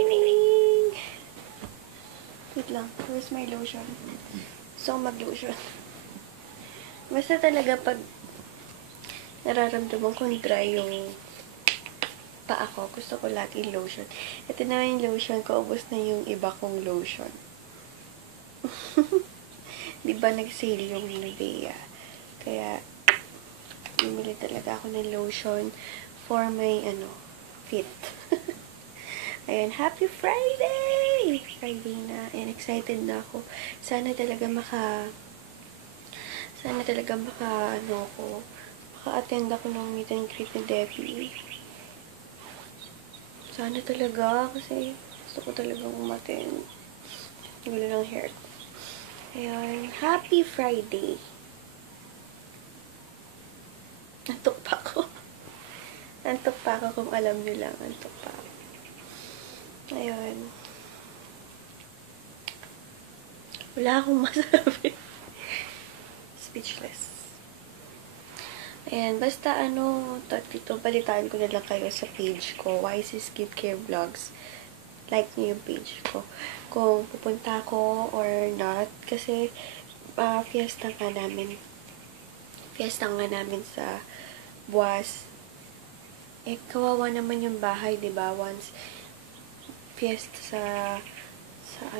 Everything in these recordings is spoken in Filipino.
morning! Wait lang. Where's my lotion? So, mag-lotion. Basta talaga pag nararamdaman kong dry yung pa ako, gusto ko laging lotion. Ito na yung lotion ko. Ubus na yung iba kong lotion. Diba nag-sale yung Nivea? Kaya, bumili talaga ako ng lotion for my, fit. Ayan, happy Friday! Friday na. And excited na ako. Sana talaga maka-attend ako ng meet and greet ni Debbie. Sana talaga, kasi gusto ko talagang umattend. Gulo ng hair ko. Ayan, happy Friday! Antok pa ako. Antok pa ako kung alam nyo lang. Antok pa ako. Ayun. Wala akong masabi. Speechless. Ayan. Basta dito, balitaan ko na lang kayo sa page ko. YC Skincare Vlogs. Like niyo yung page ko. Kung pupunta ako or not. Kasi, fiesta nga namin sa Buwas. Kawawa naman yung bahay, diba? Once fiesta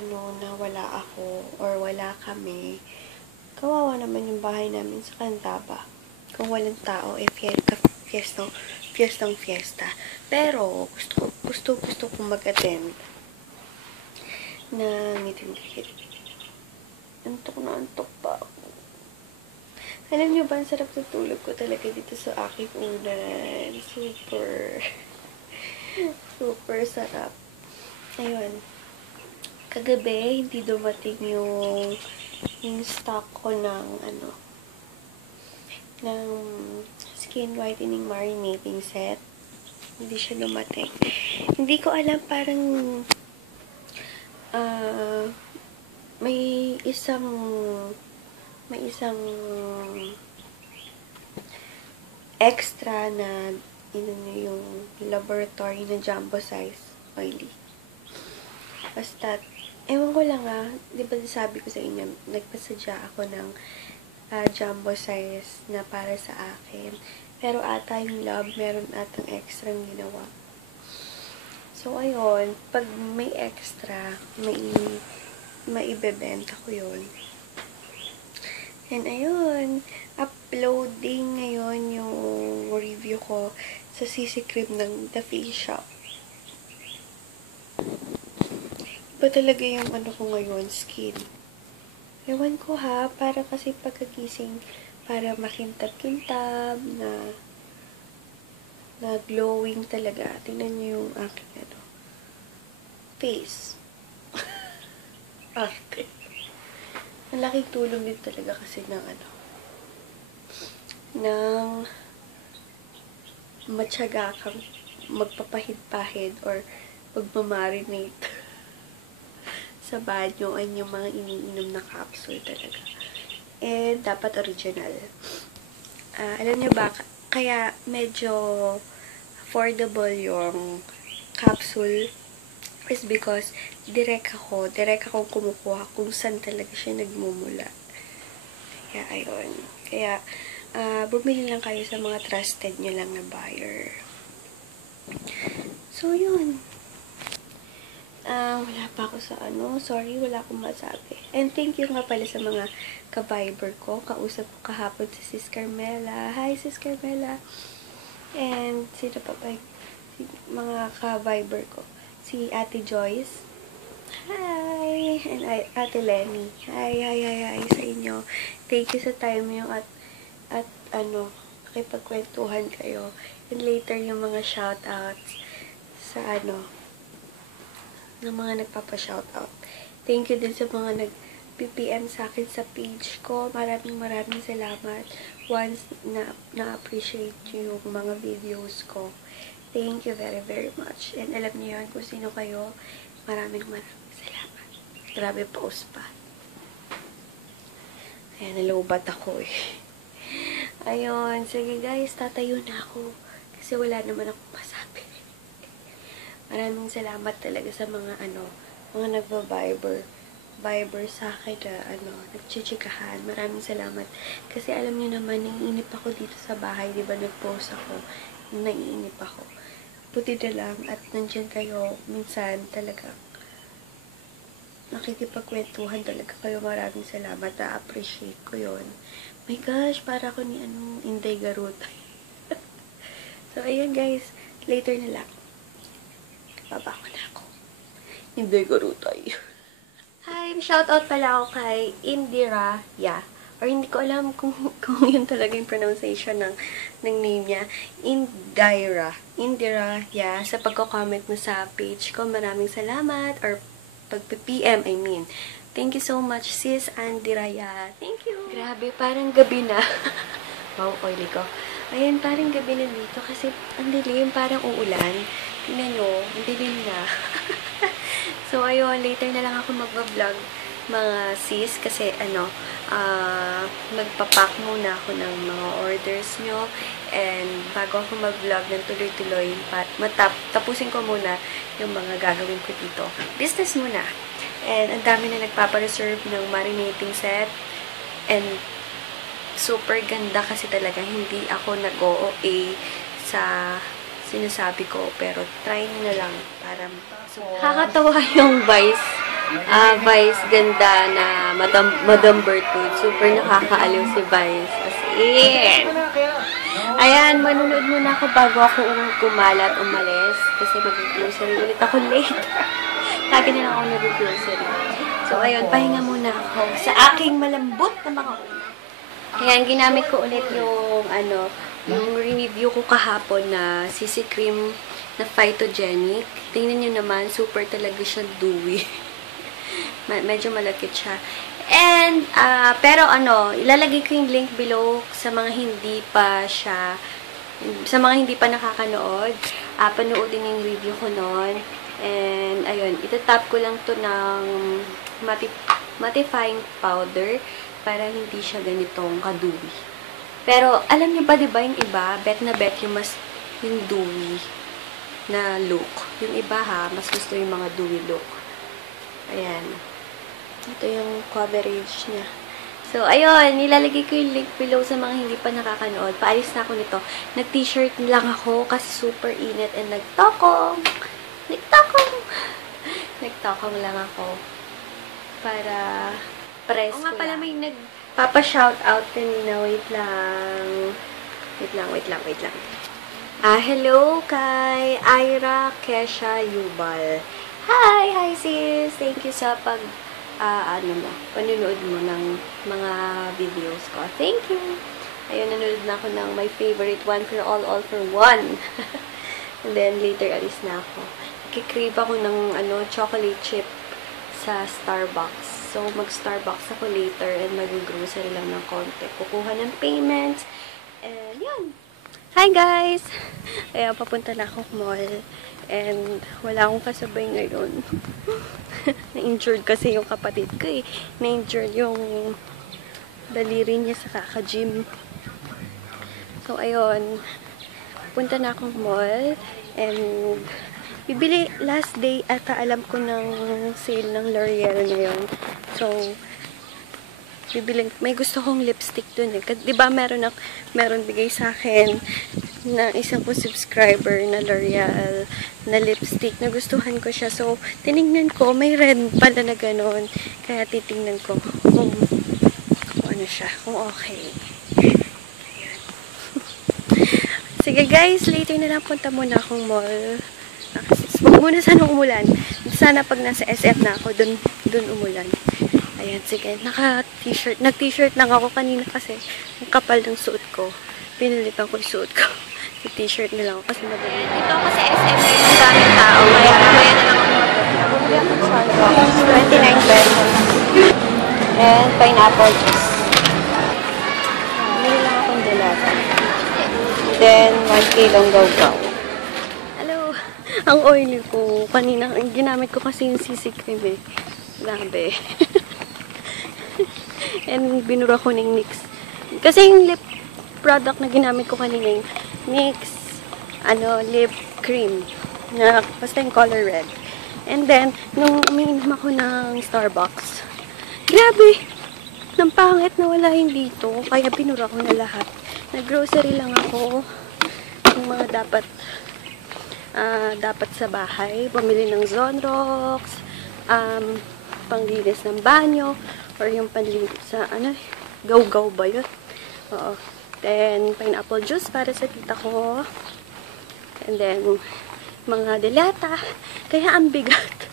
na wala ako or wala kami, kawawa naman yung bahay namin sa Candaba. Kung walang tao, fiesta. Pero, gusto kong mag-attend na meet and greet. Antok pa ako. Alam niyo ba, ang sarap ng tulog ko talaga dito sa aking unan. Super sarap. Ayun. Kagabi, hindi dumating yung stock ko ng skin whitening marinating set. Hindi siya dumating. Hindi ko alam, parang may isang extra na yung laboratory na jumbo size oily. Basta, ewan ko lang di ba sabi ko sa inyo, nagpasadya ako ng jumbo size na para sa akin. Pero ata yung Love, meron atang extra ginawa. So, ayun, pag may extra, maibebenta ko yun. And ayun, uploading ngayon yung review ko sa CC Cream ng The Face Shop. Iba talaga yung ko ngayon, skin. Ewan ko para kasi pagkagising, para makintab-kintab, na glowing talaga. Tingnan nyo yung aking face. Arte. Malaking tulong din talaga kasi ng matyaga kang magpapahid-pahid or magmamarinate sa banyo ay yung mga iniinom na capsule talaga. And dapat original. Alam niyo ba, kaya medyo affordable yung capsule is because direct akong kumukuha kung saan talaga siya nagmumula. Kaya, ayun. Kaya, bumili lang kayo sa mga trusted nyo lang na buyer. So, yun. Wala pa ako sa sorry, wala akong masabi. And thank you nga pala sa mga ka-Viber ko. Kausap ko kahapon si Sis Carmela. Hi, Sis Carmela. And, sino pa ba? Mga ka-Viber ko. Si Ate Joyce. Hi! And Ate Lenny. Hi sa inyo. Thank you sa time nyo at nakipagkwentuhan kayo. And later yung mga shoutouts sa ng mga nagpapa-shoutout. Thank you din sa mga nag-PPM sa akin sa page ko. Maraming salamat. Once na-appreciate yung mga videos ko. Thank you very, very much. And alam niyo yan kung sino kayo. Maraming salamat. Grabe, pause pa. Ayan, nalobat ako Ayun, sige guys, tatayo na ako. Kasi wala naman akong masabi. Maraming salamat talaga sa mga mga nagba-Viber sa akin na nagchichikahan. Maraming salamat. Kasi alam niyo naman, naiinip ako dito sa bahay. Di ba nag-post ako? Naiinip ako. Buti na lang at nandiyan kayo. Minsan talaga nakikipagkwentuhan talaga kayo. Maraming salamat. Na-appreciate ko yon. My gosh, para ako ni Inday Garutay. So, ayun guys. Later na lang. Baba ko na ako. Inday Garutay. Hi! Shoutout pala ako kay Indira Ya. Or hindi ko alam kung yun talaga yung pronunciation ng name niya. Indira Ya. Sa pagko-comment mo sa page ko, maraming salamat. Or pag-PM, I mean. Thank you so much, sis Andiraya. Thank you. Grabe, parang gabi na. Wow, oily ko. Ayan, parang gabi na dito kasi ang dilim, parang uulan. Tingnan nyo, ang dilim na. So, ayun, later na lang ako mag-vlog, mga sis, kasi magpapack muna ako ng mga orders nyo. And bago ako mag-vlog ng tuloy-tuloy, tapusin ko muna yung mga gagawin ko dito. Business muna. And ang dami na nagpapareserve ng marinating set. And super ganda kasi talaga. Hindi ako nag-OA sa sinasabi ko. Pero try nyo na lang para kakatawa yung Vice. Vice ganda na Madam Bertud. Super nakakaaliw si Vice. As in. Ayan, manunod muna ako bago ako kumalat, umalis. Kasi mag-grocery ulit ako late. Lagi na lang ako nag-grocery. So, ayun, pahinga muna ako sa aking malambot na mga ulo. Ayan, ginamit ko ulit yung, yung review ko kahapon na CC Cream na Phytogenic. Tingnan nyo naman, super talaga siya dewy. Medyo malakit siya. And, pero ilalagay ko yung link below sa mga hindi pa nakakanood. Panoodin yung review ko noon. And, ayun, itatap ko lang to ng mattifying powder para hindi siya ganitong kadewy. Pero, alam niyo ba, diba yung iba, bet yung dewy na look. Yung iba mas gusto yung mga dewy look. Ayan. Ito yung coverage niya. So, ayun, nilalagay ko yung link below sa mga hindi pa nakakanood. Paalis na ako nito. Nag-t-shirt lang ako kasi super init and nagtokong lang ako para press ko pala lang. May nagpapa-shoutout kanina. Wait lang. Hello kay Ira Kesha Yubal. Hi sis! Thank you sa panunood mo ng mga videos ko. Thank you! Ayun, nanonood na ako ng my favorite One for All for One. And then, later, alis na ako. Kikrave ako ng chocolate chip sa Starbucks. So, mag-Starbucks ako later and mag-grocery lang ng konti. Kukuha ng payments. And, yun! Hi guys! Kaya, papunta na ako mall. And, wala akong kasabay ngayon. Na-injured kasi yung kapatid ko eh. Na-injured yung daliri niya sa kaka-gym. So, ayun. Punta na akong mall. And, bibili last day ata alam ko ng sale ng L'Oreal ngayon. So, bibili. May gusto kong lipstick dun eh. Diba meron bigay sa akin na isang ko subscriber na L'Oreal na lipstick. Nagustuhan ko siya. So, tinignan ko. May red pala na ganon. Kaya titingnan ko kung ano siya. Kung okay. Ayan. Sige guys, later na lang punta muna akong mall. Huwag muna sanang umulan. Sana pag nasa SF na ako, dun umulan. Ayan, sige. Nag-t-shirt lang ako kanina kasi ang kapal ng suot ko. Pinilitan ko yung suot ko. T-shirt na lang ako kasi madali. Dito ako sa SM na yung daming tao. Kaya mamaya na lang ako mag-vlog. Bumili ako ng Starbucks. 29 pesos. And pineapple juice. Bumili lang akong delata. Then, 1 kilong gaw-gaw. Hello! Ang oily ko. Kanina, ginamit ko kasi yung CC cream eh. Grabe. And binura ko ng NYX. Kasi yung lip product na ginamit ko kanina yung NYX lip cream. Na, basta yung color red. And then, nung umiinom ako ng Starbucks, grabe! Nang pangit na wala yun dito. Kaya binura ko na lahat. Nag-grocery lang ako. Yung mga dapat sa bahay. Bumili ng Zonrox, panglinis ng banyo, or yung panlinis sa, gaw-gaw ba yun? Oo. Then, pineapple juice para sa tita ko. And then, mga delata. Kaya ang bigat.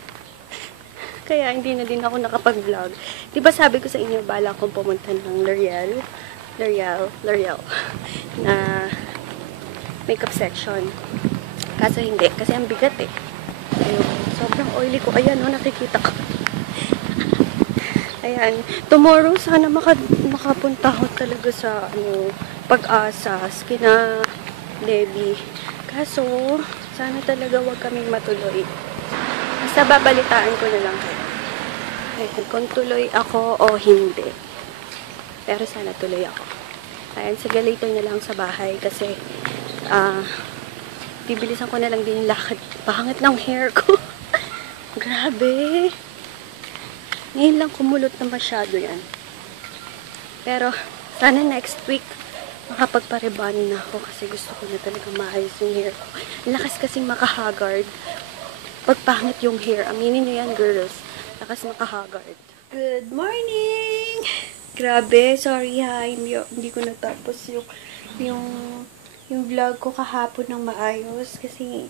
Kaya hindi na din ako nakapag-vlog. Diba sabi ko sa inyo, bala akong pumunta ng L'Oreal na makeup section. Kaso hindi, kasi ang bigat eh. Ayun, sobrang oily ko. Ayan, nakikita ko. Ayan, tomorrow sana makapunta ako talaga sa Pag-asa, kina Debbie. Kaso, sana talaga wag kaming matuloy. Basta babalitaan ko na lang kayo. Ayan, kung tuloy ako o hindi. Pero sana tuloy ako. Ayan, sige later na lang sa bahay kasi bibilisan ko na lang din yung lakad. Pangit ng hair ko. Grabe. Ngayon lang kumulot na masyado yan. Pero sana next week makapagparebani na ako kasi gusto ko na talaga maayos yung hair ko. Lakas kasing makahagard. Pagpangit yung hair. Aminin nyo yan, girls. Lakas makahagard. Good morning! Grabe, sorry ha. Hindi ko natapos yung vlog ko kahapon ng maayos. Kasi,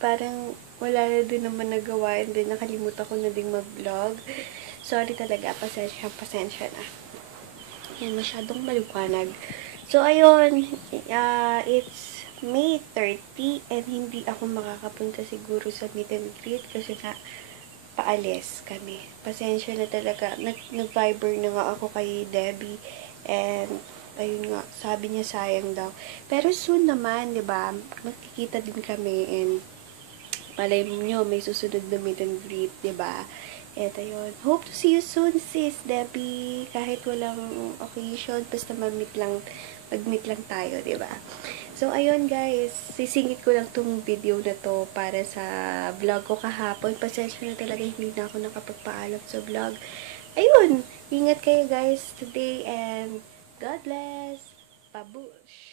parang wala na din naman nagawa. And then, nakalimutan ko na din mag-vlog. Sorry talaga. Pasensya na. Yan, masyadong maliwanag. So, ayun. It's May 30 and hindi ako makakapunta siguro sa meet and greet kasi nga paalis kami. Pasensya na talaga. Nag-Viber na nga ako kay Debbie and ayun nga, sabi niya sayang daw. Pero soon naman, 'di ba? Magkikita din kami and malay mo may susunod na meet and greet, 'di ba? And ayun, hope to see you soon, sis Debbie. Kahit walang occasion, basta mag-meet lang tayo, 'di ba? So, ayun guys, sisingit ko lang tong video na to para sa vlog ko kahapon. Pasensya na talaga hindi na ako nakapagpaalam sa vlog. Ayun, ingat kayo guys today and God bless. Pabush!